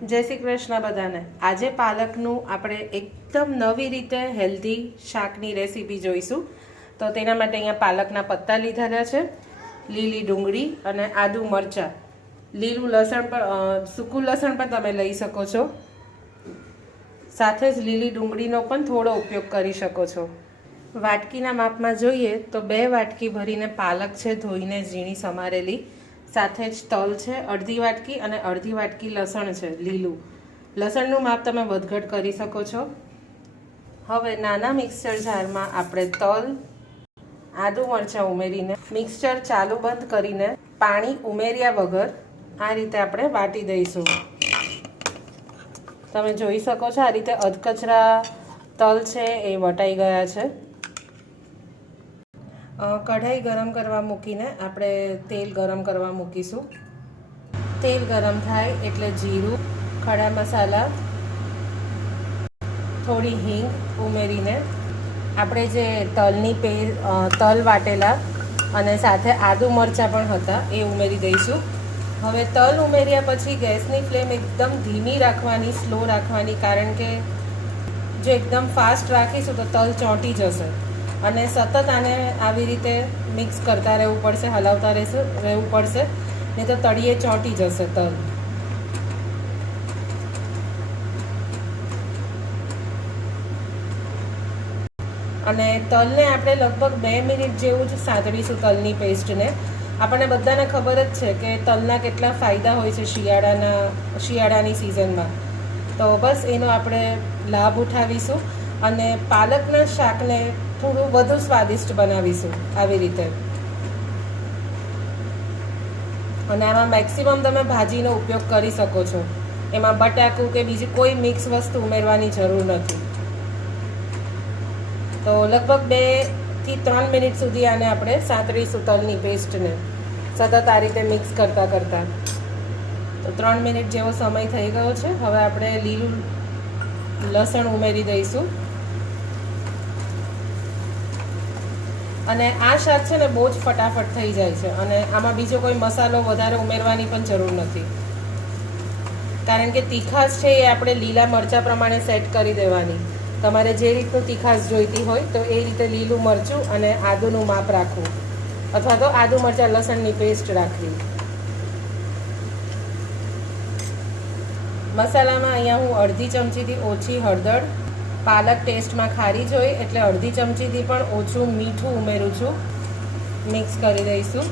જય શ્રી કૃષ્ણ બધાને। આજે પાલકનું આપણે એકદમ નવી રીતે હેલ્ધી શાકની રેસીપી જોઈશું। તો તેના માટે અહીંયા પાલકના પત્તા લીધેલા છે, લીલી ડુંગળી અને આદુ મરચાં, લીલું લસણ પણ સૂકું લસણ પણ તમે લઈ શકો છો, સાથે જ લીલી ડુંગળીનો પણ થોડો ઉપયોગ કરી શકો છો। વાટકીના માપમાં જોઈએ તો 2 વાટકી ભરીને પાલક છે, ધોઈને ઝીણી સમારેલી, સાથે જ તલ છે અડધી વાટકી અને અડધી વાટકી લસણ છે લીલું। લસણનું માપ તમે વધઘટ કરી શકો છો। હવે નાના મિક્સર જારમાં આપણે તલ, આદુ મરચાં ઉમેરીને મિક્સર ચાલુ બંધ કરીને પાણી ઉમેર્યા વગર આ રીતે આપણે વાટી દઈશું। તમે જોઈ શકો છો આ રીતે અધકચરા તલ છે એ વટાઈ ગયા છે। કઢાઈ ગરમ કરવા મૂકીને આપણે તેલ ગરમ કરવા મૂકીશું। તેલ ગરમ થાય એટલે જીરું, ખડા મસાલા, થોડી હિંગ ઉમેરીને આપણે જે તલ વાટેલા અને સાથે આદુ મરચાં પણ હતા એ ઉમેરી દઈશું। હવે તલ ઉમેર્યા પછી ગેસની ફ્લેમ એકદમ ધીમી રાખવાની, સ્લો રાખવાની, કારણ કે જો એકદમ ફાસ્ટ રાખીશું તો તલ ચોંટી જશે અને સતત આને આવી રીતે મિક્સ કરતા રહેવું પડશે, હલાવતા રહેવું પડશે, નહીં તો તળિયે ચોંટી જશે તલ। અને તલને આપણે લગભગ 2 મિનિટ જેવું જ સાંતળીશું તલની પેસ્ટને। આપણને બધાને ખબર જ છે કે તલના કેટલા ફાયદા હોય છે શિયાળાની સિઝનમાં, તો બસ એનો આપણે લાભ ઉઠાવીશું અને પાલકના શાકને થોડું વધુ સ્વાદિષ્ટ બનાવીશું આવી રીતે। અને આમાં મેક્સિમમ તમે ભાજીનો ઉપયોગ કરી શકો છો, એમાં બટાકું કે બીજી કોઈ મિક્સ વસ્તુ ઉમેરવાની જરૂર નથી। તો લગભગ 2 થી 3 મિનિટ સુધી આને આપણે સાંતળીશું તલની પેસ્ટને, સતત આ રીતે મિક્સ કરતાં કરતાં। તો 3 મિનિટ જેવો સમય થઈ ગયો છે। હવે આપણે લીલું લસણ ઉમેરી દઈશું અને આ શાક છે ને બહુ જ ફટાફટ થઈ જાય છે અને આમાં બીજો કોઈ મસાલો વધારે ઉમેરવાની પણ જરૂર નથી, કારણ કે તીખાશ છે એ આપણે લીલા મરચાં પ્રમાણે સેટ કરી દેવાની। તમારે જે રીતનું તીખાશ જોઈતી હોય તો એ રીતે લીલું મરચું અને આદુનું માપ રાખવું, અથવા તો આદુ મરચાં લસણની પેસ્ટ રાખવી। મસાલામાં અહીંયા હું અડધી ચમચીથી ઓછી હળદર, પાલક ટેસ્ટમાં ખારી જોઈએ એટલે અડધી ચમચીથી પણ ઓછું મીઠું ઉમેરું છું। મિક્સ કરી દઈશું।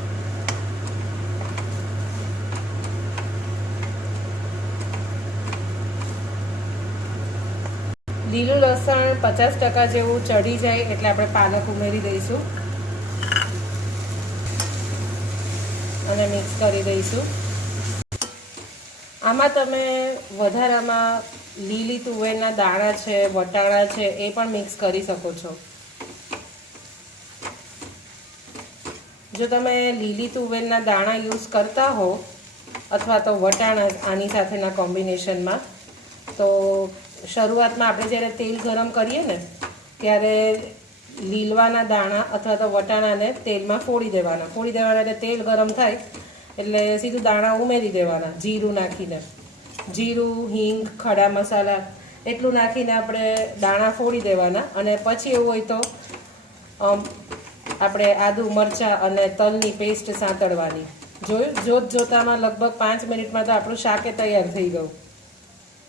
લીલું લસણ 50% જેવું ચડી જાય એટલે આપણે પાલક ઉમેરી દઈશું અને મિક્સ કરી દઈશું। આમાં તમે વધારામાં લીલી તુવેરના દાણા છે, વટાણા છે એ પણ મિક્સ કરી શકો છો। જો તમે લીલી તુવેરના દાણા યુઝ કરતા હો અથવા તો વટાણા આની સાથેના કોમ્બિનેશનમાં, તો શરૂઆતમાં આપણે જ્યારે તેલ ગરમ કરીએ ને ત્યારે લીલવાના દાણા અથવા તો વટાણાને તેલમાં ફોડી દેવાના એટલે તેલ ગરમ થાય એટલે સીધું દાણા ઉમેરી દેવાના, જીરું નાખીને, જીરું, હિંગ, ખડા મસાલા એટલું નાખીને આપણે દાણા ફોડી દેવાના અને પછી એવું હોય તો આપણે આદુ મરચાં અને તલની પેસ્ટ સાંતળવાની। જોતામાં લગભગ 5 મિનિટમાં તો આપણું શાકે તૈયાર થઈ ગયું।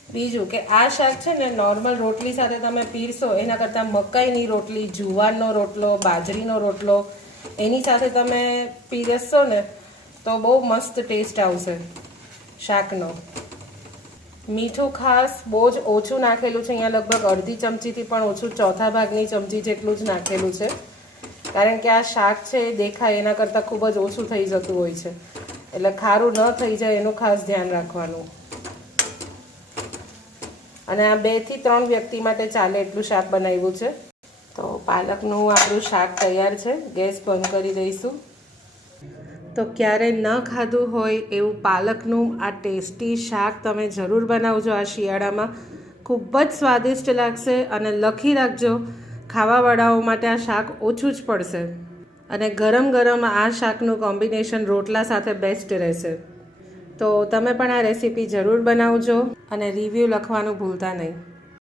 બીજું કે આ શાક છે ને નોર્મલ રોટલી સાથે તમે પીરશો એના કરતાં મકાઈની રોટલી, જુવારનો રોટલો, બાજરીનો રોટલો એની સાથે તમે પીરસશો ને તો બહુ મસ્ત ટેસ્ટ આવશે શાકનો। મીઠું ખાસ બહુ જ ઓછું નાખેલું છે, અહીંયા લગભગ અડધી ચમચીથી પણ ઓછું, 1/4 ભાગની ચમચી જેટલું જ નાખેલું છે, કારણ કે આ શાક છે એ દેખાય એના કરતાં ખૂબ જ ઓછું થઈ જતું હોય છે, એટલે ખારું ન થઈ જાય એનું ખાસ ધ્યાન રાખવાનું। અને આ 2 થી 3 વ્યક્તિ માટે ચાલે એટલું શાક બનાવ્યું છે। તો પાલકનું આપણું શાક તૈયાર છે। ગેસ બંધ કરી દઈશું। તો ક્યારે ન ખાધું હોય એવું પાલકનું આ ટેસ્ટી શાક તમે જરૂર બનાવજો આ શિયાળામાં, ખૂબ જ સ્વાદિષ્ટ લાગશે। અને લખી રાખજો, ખાવાવાળાઓ માટે આ શાક ઓછું જ પડશે અને ગરમ ગરમ આ શાકનું કોમ્બિનેશન રોટલા સાથે બેસ્ટ રહેશે। તો તમે પણ આ રેસીપી જરૂર બનાવજો અને રિવ્યૂ લખવાનું ભૂલતા નહીં.